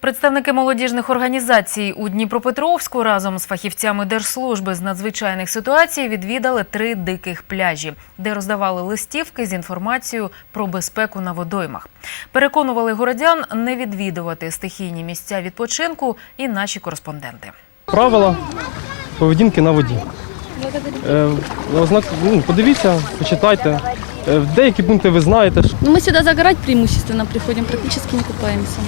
Представники молодіжних організацій у Дніпропетровську разом з фахівцями Держслужби з надзвичайних ситуацій відвідали три диких пляжі, де роздавали листівки з інформацією про безпеку на водоймах. Переконували городян не відвідувати стихійні місця відпочинку і наші кореспонденти. правила поведінки на воді. Е, ознак- ну, подивіться, почитайте. Е, Деякі пункти ви знаєте. Ну, мы сюда загорать преимущественно приходим, практически не купаемся.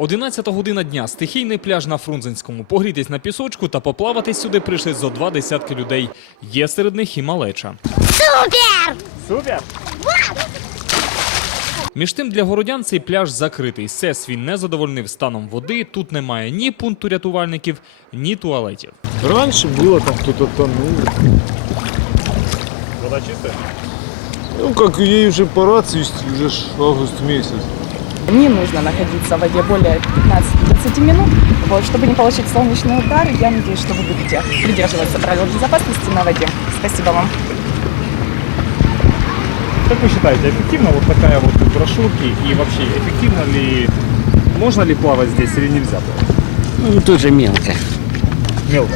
11 година дня. Стихійний пляж на Фрунзенському. Погрітись на пісочку та поплавати сюди прийшли зо два десятки людей. Є серед них і малеча. Супер! Супер! Між тим для городян цей пляж закритий. СЕС він не задовольнив станом води. Тут немає ні пункту рятувальників, ні туалетів. Раньше было там кто-то тонул. Вода чистая? Ну, как ей уже пора цвести, уже ж август месяц. Не нужно находиться в воде более 15-20 минут. Вот, чтобы не получить солнечный удар, я надеюсь, что вы будете придерживаться правил безопасности на воде. Спасибо вам. Как вы считаете, эффективна вот такая вот брошюрки и вообще эффективно ли, можно ли плавать здесь или нельзя плавать? Ну, тут же мелко. Мелко.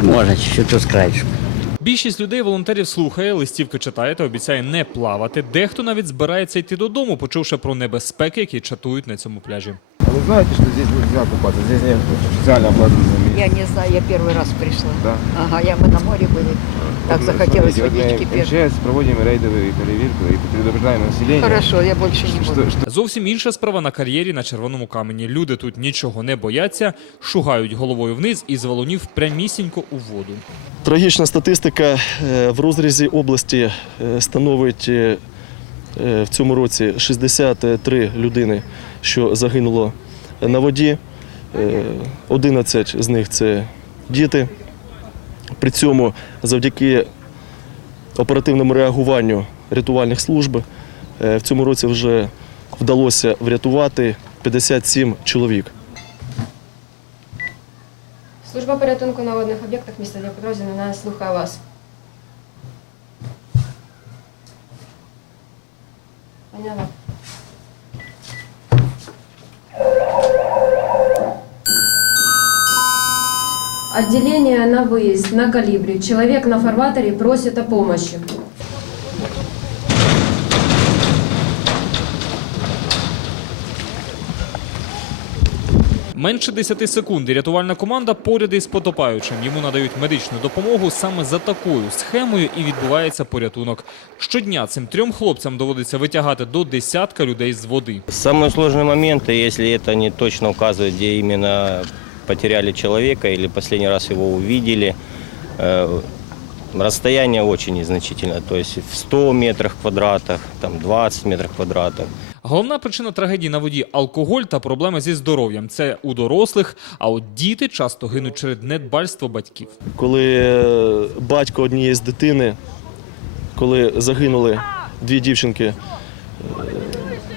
Можно чуть-чуть с краешку. Більшість людей волонтерів слухає, листівки читає та обіцяє не плавати. Дехто навіть збирається йти додому, почувши про небезпеки, які чатують на цьому пляжі. А вы знаете, что здесь нельзя купаться? Здесь нет специально оборудования. Я не знаю, я первый раз пришла. Да. Ага, я мы на море были. Так Вот, захотелось смотрите, вот водички мы первой. МЧС проводим рейдовые проверку и предупреждаем население. Хорошо, я больше не буду. Что, что Зовсім інша справа на кар'єрі на червоному камені. Люди тут нічого не бояться, шугають головою вниз і з валунів прямісінько у воду. Трагічна статистика е, в розрізі області е, становить е, в цьому році 63 людини, що загинуло на воді. Е, 11 з них це діти. При цьому завдяки оперативному реагуванню рятувальних служб в цьому році вже вдалося врятувати 57 чоловік. Служба порятунку на водних об'єктах міста Дніпропетровська слухає вас. Поняла. Отделение на выезд на калибре. Человек на фарватере просит о помощи. Менше 10 секунд і рятувальна команда поряд із потопаючим. Йому надають медичну допомогу саме за такою схемою і відбувається порятунок. Щодня цим трьом хлопцям доводиться витягати до десятка людей з води. Самые сложные моменты, если это не точно указывает, где именно потеряли человека или последний раз его увидели, э, расстояние очень незначительно, то есть в 100 метрах квадратах, там 20 метрах квадратах. Головна причина трагедії на воді алкоголь та проблеми зі здоров'ям. Це у дорослих, а от діти часто гинуть через недбальство батьків. коли е, батько однієї з дитини, коли загинули дві дівчинки е,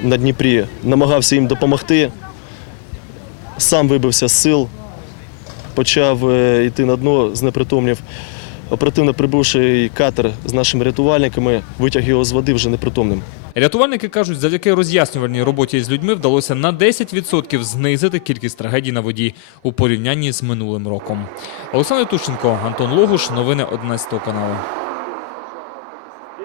на Дніпрі, намагався їм допомогти, сам вибився з сил, почав е, йти на дно, знепритомнів. Оперативно прибувши катер з нашими рятувальниками, витяг його з води вже непритомним. Рятувальники кажуть, завдяки роз'яснювальній роботі з людьми вдалося на 10% знизити кількість трагедій на воді у порівнянні з минулим роком. Олександр Тушенко, Антон Логуш, новини 11 каналу.